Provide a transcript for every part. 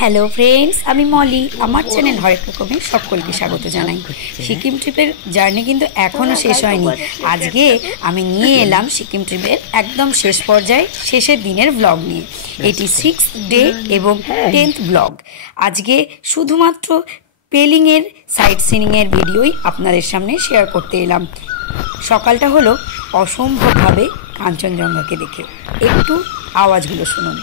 Hello friends, আমি মলি। আমার channel হরেক রকমে সকলকে স্বাগত জানাই। সিকিম ট্রিপের জার্নি কিন্তু এখনও শেষ হয়নি। আজকে আমি নিয়ে এলাম সিকিম ট্রিপের একদম শেষ পর্যায়ে, শেষের দিনের ব্লগ নিয়ে। এটি 6th ডে এবং 10th ব্লগ। আজকে শুধুমাত্র পেলিংয়ের সাইট সিনিংয়ের ভিডিওই আপনাদের সামনে শেয়ার করতে এলাম। সকালটা হলো অসম্ভবভাবে কাঞ্চনজঙ্ঘাকে দেখে। একটু আওয়াজগুলো শুনুন।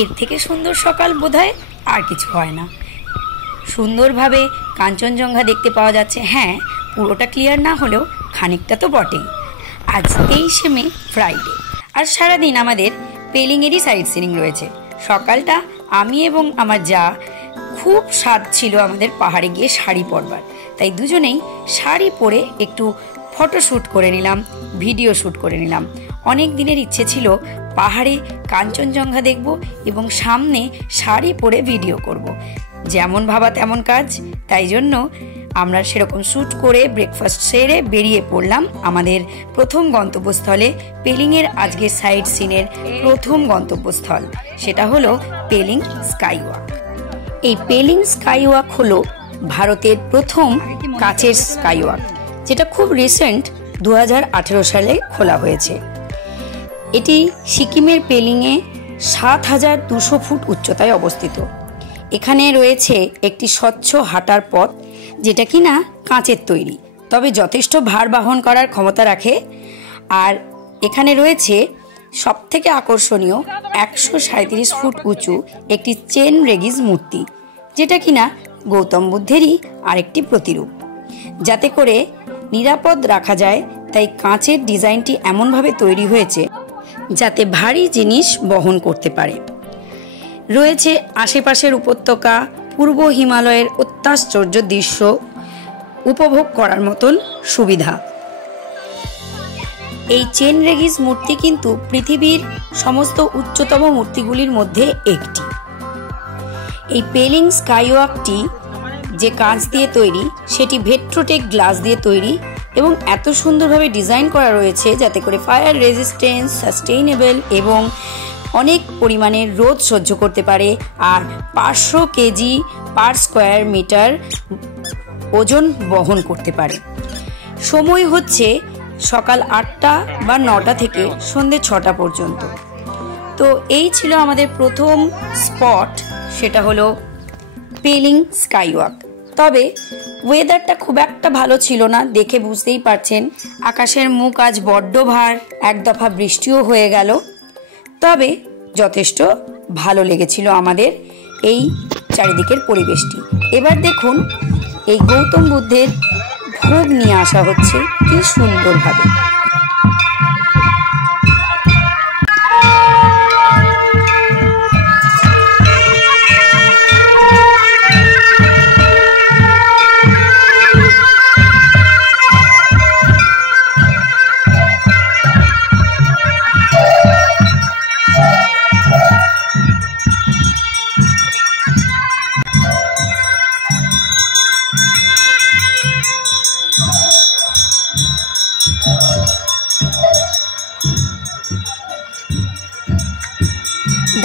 এর থেকে সুন্দর সকাল বোধহয় আর কিছু হয় না। সুন্দরভাবে কাঞ্চনজঙ্ঘা দেখতে পাওয়া যাচ্ছে। হ্যাঁ, পুরোটা ক্লিয়ার না হলেও খানিকটা তো বটেই। আজ 23শে মে, ফ্রাইডে, আর সারাদিন আমাদের পেলিংয়েরই সাইট সিনিং রয়েছে। সকালটা আমি এবং আমার যা খুব স্বাদ ছিল আমাদের পাহাড়ে গিয়ে শাড়ি পরবার, তাই দুজনেই শাড়ি পরে একটু ফটোশ্যুট করে নিলাম, ভিডিও শ্যুট করে নিলাম। অনেক দিনের ইচ্ছে ছিল পাহাড়ে কাঞ্চনজঙ্ঘা দেখব এবং সামনে শাড়ি পরে ভিডিও করব। যেমন ভাবা তেমন কাজ, তাই জন্য আমরা সেরকম শ্যুট করে ব্রেকফাস্ট সেরে বেরিয়ে পড়লাম আমাদের প্রথম গন্তব্যস্থলে। পেলিংয়ের আজকে সাইট সিনের প্রথম গন্তব্যস্থল সেটা হলো পেলিং স্কাই ওয়াক। এই পেলিং স্কাই ওয়াক হলো ভারতের প্রথম কাচের স্কাই ওয়াক, যেটা খুব রিসেন্ট 2018 সালে খোলা হয়েছে। এটি সিকিমের পেলিংয়ে 7200 ফুট উচ্চতায় অবস্থিত। এখানে রয়েছে একটি স্বচ্ছ হাঁটার পথ, যেটা কিনা কাঁচের তৈরি, তবে যথেষ্ট ভার বহন করার ক্ষমতা রাখে। আর এখানে রয়েছে সবথেকে আকর্ষণীয় 137 ফুট উঁচু একটি চেন রেগিস মূর্তি, যেটা কিনা গৌতম বুদ্ধেরই আরেকটি প্রতিরূপ। যাতে করে নিরাপদ রাখা যায়, তাই কাঁচের ডিজাইনটি এমনভাবে তৈরি হয়েছে যাতে ভারী জিনিস বহন করতে পারে। রয়েছে আশেপাশের উপত্যকা, পূর্ব হিমালয়ের অত্যাশ্চর্য দৃশ্য উপভোগ করার মতন সুবিধা। এই চেন রেগিস মূর্তি কিন্তু পৃথিবীর সমস্ত উচ্চতম মূর্তিগুলির মধ্যে একটি। এই পেলিং স্কাই ওয়াকটি যে কাঁচ দিয়ে তৈরি, সেটি ভেট্রোটেক গ্লাস দিয়ে তৈরি এবং এত সুন্দরভাবে ডিজাইন করা রয়েছে যাতে করে ফায়ার রেজিস্ট্যান্স, সাস্টেইনেবল এবং অনেক পরিমাণে রোদ সহ্য করতে পারে। আর 500 কেজি পার স্কোয়ার মিটার ওজন বহন করতে পারে। সময় হচ্ছে সকাল 8টা বা 9টা থেকে সন্ধ্যে 6টা পর্যন্ত। তো এই ছিল আমাদের প্রথম স্পট, সেটা হলো পেলিং স্কাই ওয়াক। তবে ওয়েদারটা খুব একটা ভালো ছিল না, দেখে বুঝতেই পারছেন। আকাশের মুখ আজ বড্ড ভার, এক দফা বৃষ্টিও হয়ে গেল। তবে যথেষ্ট ভালো লেগেছিল আমাদের এই চারিদিকের পরিবেশটি। এবার দেখুন এই গৌতম বুদ্ধের ভোগ নিয়ে আসা হচ্ছে কি সুন্দরভাবে।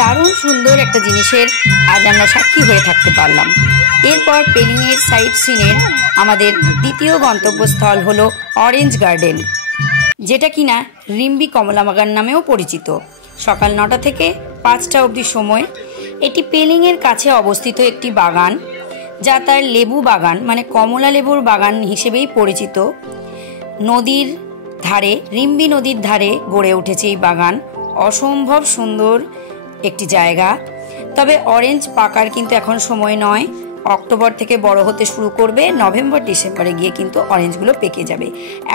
দারুণ সুন্দর একটা জিনিসের আজ আমরা সাক্ষী হয়ে থাকতে পারলাম। এরপর পেলিংয়ের সাইট সিনের আমাদের দ্বিতীয় গন্তব্যস্থল হলো অরেঞ্জ গার্ডেন, যেটা কিনা রিম্বি কমলা বাগান নামেও পরিচিত। সকাল 9টা থেকে 5টা অবধি সময়। এটি পেলিংয়ের কাছে অবস্থিত একটি বাগান, যা তার লেবু বাগান মানে কমলা লেবুর বাগান হিসেবেই পরিচিত। নদীর ধারে, রিম্বি নদীর ধারে গড়ে উঠেছে এই বাগান। অসম্ভব সুন্দর একটি জায়গা। তবে অরেঞ্জ পাকার কিন্তু এখন সময় নয়। অক্টোবর থেকে বড় হতে শুরু করবে, নভেম্বর ডিসেম্বরে গিয়ে কিন্তু অরেঞ্জগুলো পেকে যাবে।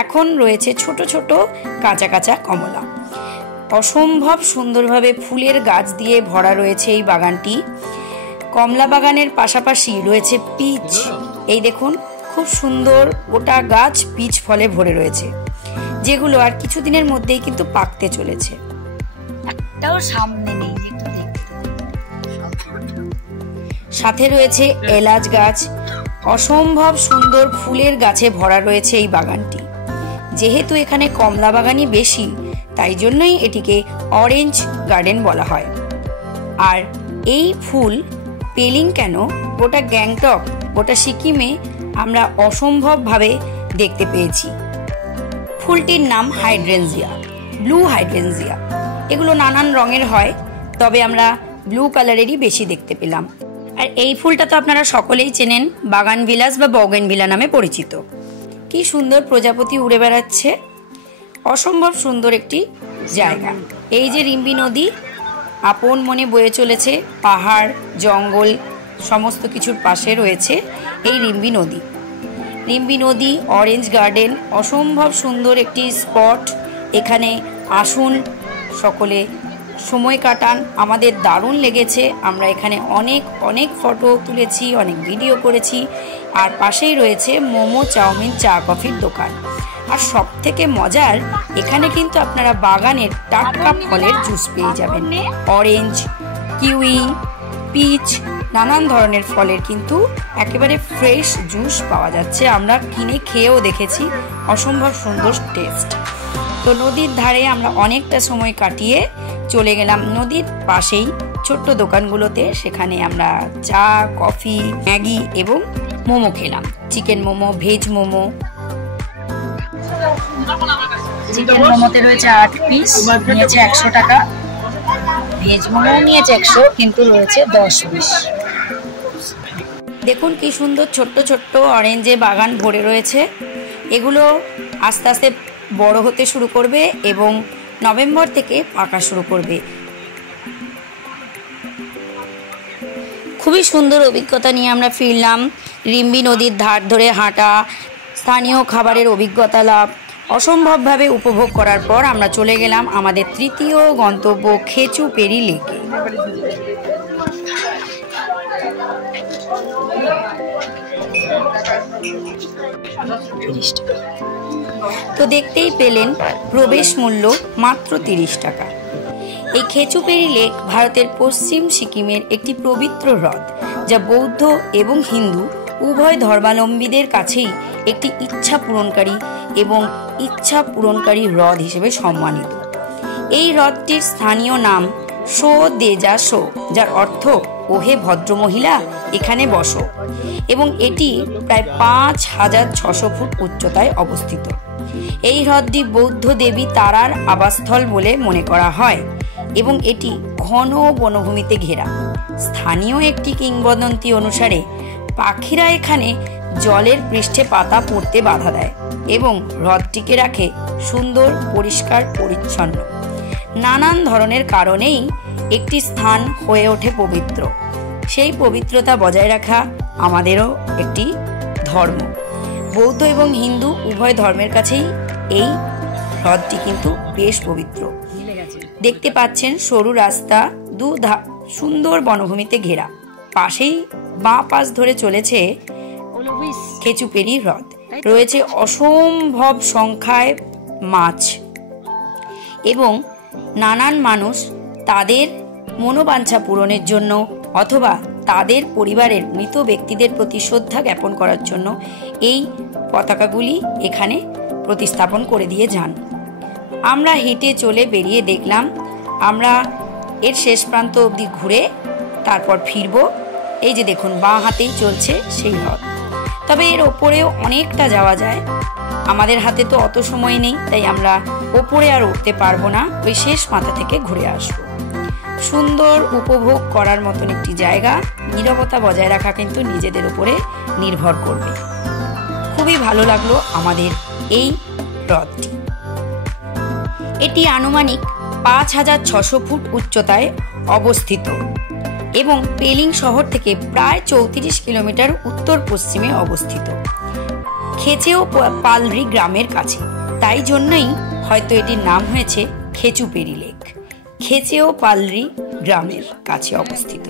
এখন রয়েছে ছোট ছোট কাঁচা কাঁচা কমলা। অসম্ভব সুন্দরভাবে ফুলের গাছ দিয়ে ভরা রয়েছে এই বাগানটি। কমলা বাগানের পাশাপাশি রয়েছে পিচ। এই দেখুন, খুব সুন্দর গোটা গাছ পিচ ফলে ভরে রয়েছে, যেগুলো আর কিছুদিনের মধ্যেই কিন্তু পাকতে চলেছে। একটাও সামনে নেই, একটু দেখতে। সাথে রয়েছে এলাচ গাছ। অসম্ভব সুন্দর ফুলের গাছে ভরা রয়েছে এই বাগানটি। যেহেতু এখানে কমলা বাগানই বেশি, তাই জন্যই এটিকে অরেঞ্জ গার্ডেন বলা হয়। আর এই ফুল পেলিং কেন গোটা গ্যাংটক, গোটা সিকিমে আমরা অসম্ভবভাবে দেখতে পেয়েছি। ফুলটির নাম হাইড্রেনজিয়া, ব্লু হাইড্রেনজিয়া। এগুলো নানান রঙের হয়, তবে আমরা ব্লু কালারেরই বেশি দেখতে পেলাম। আর এই ফুলটা তো আপনারা সকলেই চেনেন, বাগান বিলাস বা বগেনভিলা নামে পরিচিত। কি সুন্দর প্রজাপতি উড়ে বেড়াচ্ছে। অসম্ভব সুন্দর একটি জায়গা। এই যে রিম্বি নদী আপন মনে বয়ে চলেছে, পাহাড় জঙ্গল সমস্ত কিছুর পাশে রয়েছে এই রিম্বি নদী। রিম্বি নদী, অরেঞ্জ গার্ডেন, অসম্ভব সুন্দর একটি স্পট। এখানে আসুন, সকলে সময় কাটান। আমাদের দারুণ লেগেছে। আমরা এখানে অনেক অনেক ফটো তুলেছি, অনেক ভিডিও করেছি। আর পাশেই রয়েছে মোমো, চাউমিন, চা, কফির দোকান। আর সব থেকে মজার, এখানে কিন্তু আপনারা বাগানের টাটকা ফলের জুস পেয়ে যাবেন। অরেঞ্জ, কিউই, পিচ, নানান ধরনের ফলের কিন্তু একেবারে ফ্রেশ জুস পাওয়া যাচ্ছে। আমরা কিনে খেয়েও দেখেছি, অসম্ভব সুন্দর টেস্ট। তো নদীর ধারে আমরা অনেকটা সময় কাটিয়ে চলে গেলাম নদীর পাশেই ছোট্ট দোকানগুলোতে। সেখানে আমরা চা, কফি, ম্যাগি এবং মোমো খেলাম। Chicken momo, veg momo. Chicken মোমোতে রয়েছে 8 পিস, নিয়েছে 100 টাকা। ভেজ মোমো নিয়েছে 100, কিন্তু রয়েছে 10 পিস। দেখুন কি সুন্দর ছোট্ট ছোট্ট অরেঞ্জে বাগান ভরে রয়েছে। এগুলো আস্তে আস্তে বড় হতে শুরু করবে এবং নভেম্বর থেকে পাকা শুরু করবে। খুবই সুন্দর অভিজ্ঞতা নিয়ে আমরা ফিরলাম। রিম্বি নদীর ধার ধরে হাঁটা, স্থানীয় খাবারের অভিজ্ঞতা লাভ, অসম্ভবভাবে উপভোগ করার পর আমরা চলে গেলাম আমাদের তৃতীয় গন্তব্য খেচুপেরি লেকে। তো দেখতেই পেলেন প্রবেশ মূল্য মাত্র 30 টাকা। এই খেচুপেরি লেক ভারতের পশ্চিম সিকিমের একটি পবিত্র হ্রদ, যা বৌদ্ধ এবং হিন্দু উভয় ধর্মাবলম্বীদের কাছেই একটি ইচ্ছা পূরণকারী হ্রদ হিসেবে সম্মানিত। এই হ্রদটির স্থানীয় নাম শো দেজা শো, যার অর্থ ওহে ভদ্রমহিলা এখানে বসো, এবং এটি প্রায় 5600 ফুট উচ্চতায় অবস্থিত। এই হ্রদটি বৌদ্ধ দেবী তারার আবাসস্থল বলে মনে করা হয় এবং এটি ঘন বনভূমিতে ঘেরা। স্থানীয় একটি কিংবদন্তি অনুসারে পাখিরা এখানে জলের পৃষ্ঠে পাতা পড়তে বাধা দেয় এবং হ্রদটিকে রাখে সুন্দর, পরিষ্কার, পরিচ্ছন্ন। নানান ধরনের কারণেই একটি স্থান হয়ে ওঠে পবিত্র। সেই পবিত্রতা বজায় রাখা আমাদেরও একটি ধর্ম। বৌদ্ধ এবং হিন্দু উভয় ধর্মের কাছেই এই হ্রদটি কিন্তু বেশ পবিত্র। দেখতে পাচ্ছেন সরু রাস্তা, সুন্দর বনভূমিতে ঘেরা। পাশেই বাঁ পাশ ধরে চলেছে খেচুপেরি হ্রদ। রয়েছে অসম্ভব সংখ্যায় মাছ এবং নানান মানুষ তাদের মনোবাঞ্ছা পূরণের জন্য অথবা তাদের পরিবারের মৃত ব্যক্তিদের প্রতি শ্রদ্ধা জ্ঞাপন করার জন্য এই পতাকাগুলি এখানে প্রতিস্থাপন করে দিয়ে যান। আমরা হেঁটে চলে বেরিয়ে দেখলাম আমরা এর শেষ প্রান্ত অবধি ঘুরে তারপর ফিরব। এই যে দেখুন বাঁ হাতেই চলছে সেই হ্রদ। তবে এর ওপরেও অনেকটা যাওয়া যায়। আমাদের হাতে তো অত সময় নেই, তাই আমরা ওপরে আর উঠতে পারবো না, ওই শেষ মাথা থেকে ঘুরে আসবো। সুন্দর উপভোগ করার মতন একটি জায়গা। নীরবতা বজায় রাখা কিন্তু নিজেদের উপরে নির্ভর করবে। খুবই ভালো লাগলো আমাদের এই হ্রদটি। এটি আনুমানিক 5600 ফুট উচ্চতায় অবস্থিত এবং পেলিং শহর থেকে প্রায় 34 কিলোমিটার উত্তর পশ্চিমে অবস্থিত, খেচেও পালরি গ্রামের কাছে। তাই জন্যই হয়তো এটির নাম হয়েছে খেচুপেরি লেক। খেচেও পালরি গ্রামের কাছে অবস্থিত।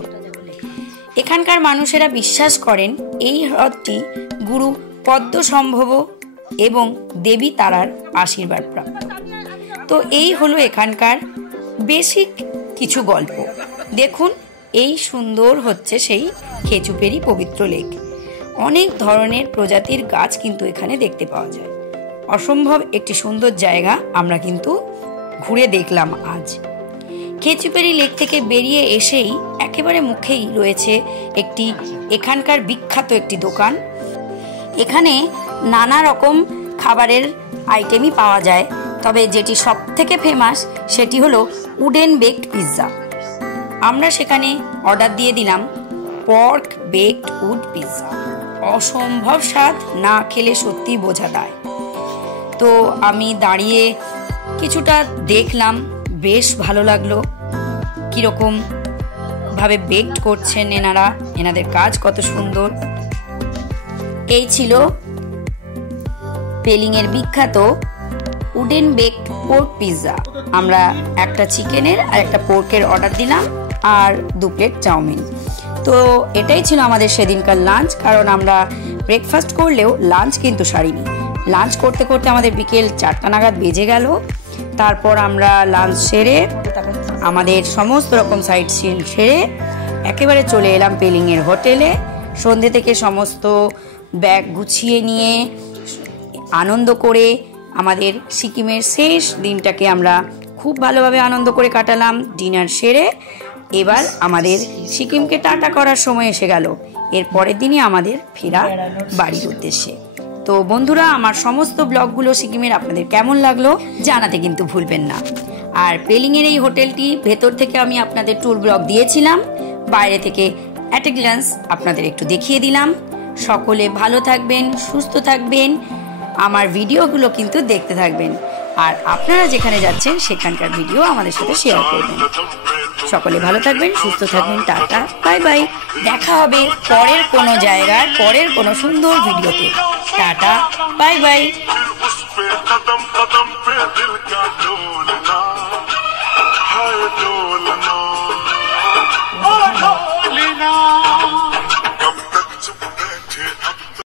এখানকার মানুষেরা বিশ্বাস করেন এই হ্রদটি গুরু পদ্মসম্ভব এবং দেবী তারার আশীর্বাদ প্রাপ্ত। তো এই হলো এখানকার বেসিক কিছু গল্প। দেখুন, এই সুন্দর হচ্ছে সেই খেচুপেরি পবিত্র লেক। অনেক ধরনের প্রজাতির গাছ কিন্তু এখানে দেখতে পাওয়া যায়। অসম্ভব একটি সুন্দর জায়গা আমরা কিন্তু ঘুরে দেখলাম আজ। খেচুপেরি লেক থেকে বেরিয়ে এসেই একেবারে মুখেই রয়েছে একটি এখানকার বিখ্যাত একটি দোকান। এখানে নানা রকম খাবারের আইটেমই পাওয়া যায়, তবে যেটি সব থেকে ফেমাস সেটি হলো উডেন বেকড পিৎজা। আমরা সেখানে অর্ডার দিয়ে দিলাম পর্ক বেকড উড পিৎজা। অসম্ভব স্বাদ, না খেলে সত্যি বোঝা যায়। তো আমি দাঁড়িয়ে কিছুটা দেখলাম, বেশ ভালো লাগলো কিরকম ভাবে বেকড করছেন এনারা, এনাদের কাজ কত সুন্দর। এই ছিল পেলিংয়ের বিখ্যাত উডেন বেকড পোর্ক পিৎজা। আমরা একটা চিকেনের আর একটা পোর্কের অর্ডার দিলাম আর 2 প্লেট চাউমিন। তো এটাই ছিল আমাদের সেদিনকার লাঞ্চ, কারণ আমরা ব্রেকফাস্ট করলেও লাঞ্চ কিন্তু সারিনি। লাঞ্চ করতে করতে আমাদের বিকেল 4টা নাগাদ বেজে গেল। তারপর আমরা লাঞ্চ সেরে আমাদের সমস্ত রকম সাইট সিন সেরে একেবারে চলে এলাম পেলিংয়ের হোটেলে। সন্ধ্যে থেকে সমস্ত ব্যাগ গুছিয়ে নিয়ে আনন্দ করে আমাদের সিকিমের শেষ দিনটাকে আমরা খুব ভালোভাবে আনন্দ করে কাটালাম। ডিনার সেরে এবার আমাদের সিকিমকে টাটা করার সময় এসে গেল। এর পরের দিনই আমাদের ফেরা বাড়ির উদ্দেশ্যে। তো বন্ধুরা, আমার সমস্ত ব্লগগুলো সিকিমের আপনাদের কেমন লাগলো জানাতে কিন্তু ভুলবেন না। আর পেলিংয়ের এই হোটেলটি ভেতর থেকে আমি আপনাদের ট্যুর ব্লগ দিয়েছিলাম, বাইরে থেকে অ্যাট এ গ্ল্যান্স আপনাদের একটু দেখিয়ে দিলাম। সকলে ভালো থাকবেন, সুস্থ থাকবেন, আমার ভিডিওগুলো কিন্তু দেখতে থাকবেন, আর আপনারা যেখানে যাচ্ছেন সেখানকার ভিডিও আমাদের সাথে শেয়ার করবেন। সকলে ভালো থাকবেন, সুস্থ থাকবেন। Tata, bye bye. দেখা হবে পরের কোনো জায়গায়, পরের কোনো সুন্দর ভিডিওতে। Tata, bye bye.